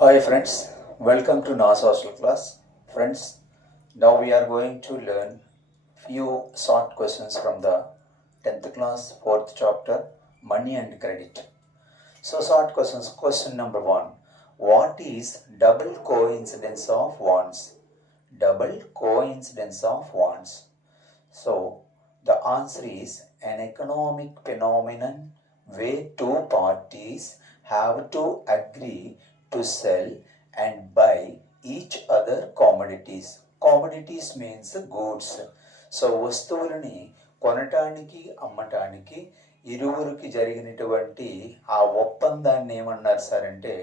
Hi friends, welcome to NAS Hostel class. Friends, now we are going to learn few short questions from the 10th class 4th chapter Money and Credit. So short questions. Question number 1. What is double coincidence of wants? Double coincidence of wants. So the answer is an economic phenomenon where two parties have to agree to sell and buy each other commodities. Commodities means goods. So వస్తువులని కొనటానికి అమ్మటానికి ఇరువురికి జరిగినటువంటి ఆ ఒప్పందాన్ని ఏమన్నారు sir అంటే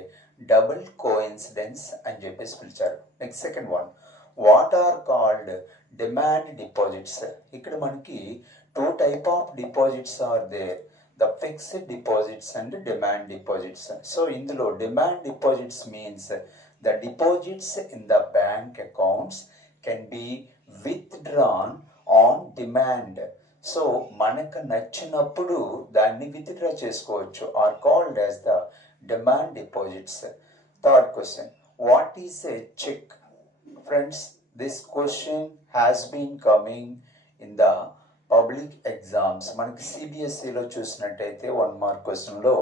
double coincidence అని చెప్పేసి పిలిచారు. Next second one, what are called demand deposits. ఇక్కడ మనకి two type of deposits are there, the fixed deposits and demand deposits. So ఇందులో demand deposits means the deposits in the bank accounts can be withdrawn on demand. So మనకు నచ్చినప్పుడు దాన్ని withdraw చేసుకోవచ్చు, are called as the demand deposits. Third question, what is a cheque? Friends, this question has been coming in the public exams. మనకి సిబిఎస్ఈలో చూసినట్టయితే 1 mark క్వశ్చన్లో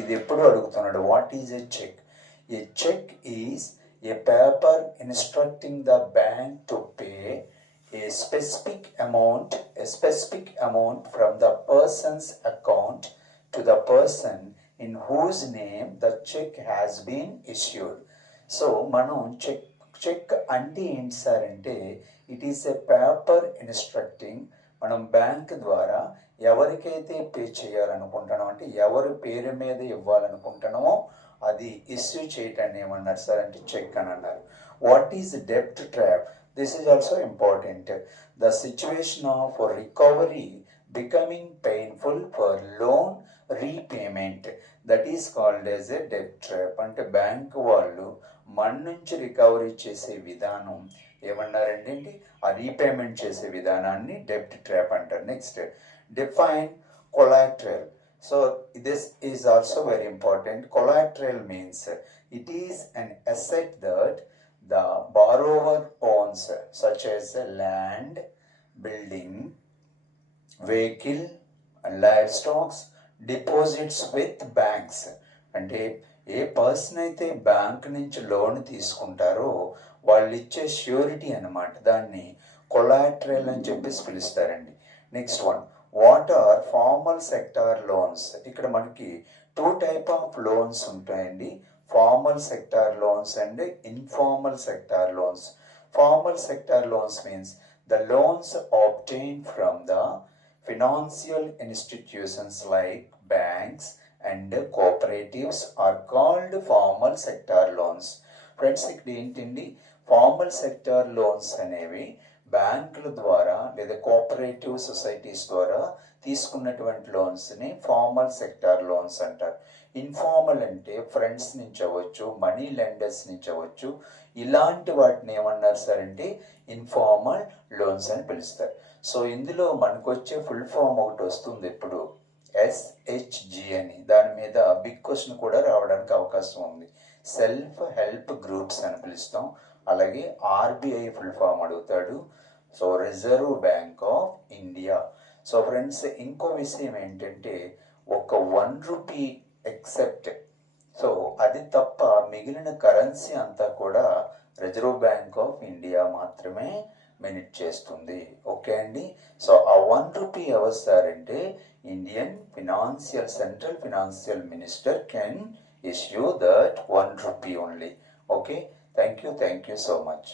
ఇది ఎప్పుడు అడుగుతున్నాడు, what is a cheque? A cheque is a paper instructing the bank to pay a specific amount from the person's account to the person in whose name the check has been issued. So మనం check అంటే ఏంటి sir అంటే it is a paper instructing, మనం bank ద్వారా ఎవరికైతే pay చేయాలనుకుంటున్నామో అంటే ఎవరి పేరు మీద ఇవ్వాలనుకుంటున్నామో అది ఇష్యూ చేయటాన్ని ఏమన్నారు సార్ అంటే చెక్ అని అన్నారు. వాట్ ఈజ్ డెబ్ట్ trap? This is also important. The situation of recovery becoming painful for loan repayment, that is called as a డెబ్ట్ ట్రాప్. అంటే బ్యాంక్ వాళ్ళు మన నుంచి రికవరీ చేసే విధానం ఏమన్నారండి, ఆ రీపేమెంట్ చేసే విధానాన్ని డెబ్ట్ ట్రాప్ అంటారు. Next, define collateral. So this is also very important. Collateral means it is an asset that the borrower owns such as land, building, vehicle and live stocks deposits with banks. అంటే ఏ person అయితే bank నుంచి loan తీసుకుంటారో వాళ్ళు ఇచ్చే surety అన్నమాట, దాన్ని collateral అని చెప్పేసి పిలుస్తారండి. Next one, what are formal sector loans? ఇక్కడ మనకి టూ టైప్ ఆఫ్ లోన్స్ ఉంటాయండి, formal sector loans and informal sector loans. Formal sector loans means the loans obtained from the financial institutions like banks and cooperatives are called formal sector loans. Friends, ఇక్కడ ఏంటండి, formal sector loans అనేవి బ్యాంకుల ద్వారా లేదా cooperative societies ద్వారా తీసుకున్నటువంటి లోన్స్ని formal sector loans అంటారు. Informal అంటే ఫ్రెండ్స్ నుంచి అవ్వచ్చు, మనీ లెండర్స్ నుంచి అవ్వచ్చు, ఇలాంటి వాటిని ఏమన్నారు సార్ అంటే ఇన్ఫార్మల్ లోన్స్ అని పిలుస్తారు. సో ఇందులో మనకు వచ్చే ఫుల్ ఫామ్ ఒకటి వస్తుంది ఇప్పుడు, ఎస్హెచ్జి అని. దాని మీద బిగ్ క్వశ్చన్ కూడా రావడానికి అవకాశం ఉంది. సెల్ఫ్ హెల్ప్ గ్రూప్స్ అని పిలుస్తాం. అలాగే ఆర్బిఐ ఫుల్ ఫామ్ అడుగుతాడు. So reserve bank of India. So friends, ఇంకో విషయం ఏంటంటే ఒక 1 రూపీ ఎక్సెప్ట్, సో అది తప్ప మిగిలిన కరెన్సీ అంతా కూడా రిజర్వ్ బ్యాంక్ ఆఫ్ ఇండియా మాత్రమే మెనిట్ చేస్తుంది. ఓకే అండి. సో ఆ 1 రూపీ ఎవరు సార్ అంటే Indian central financial minister can issue that 1 rupee only. Okay, thank you so much.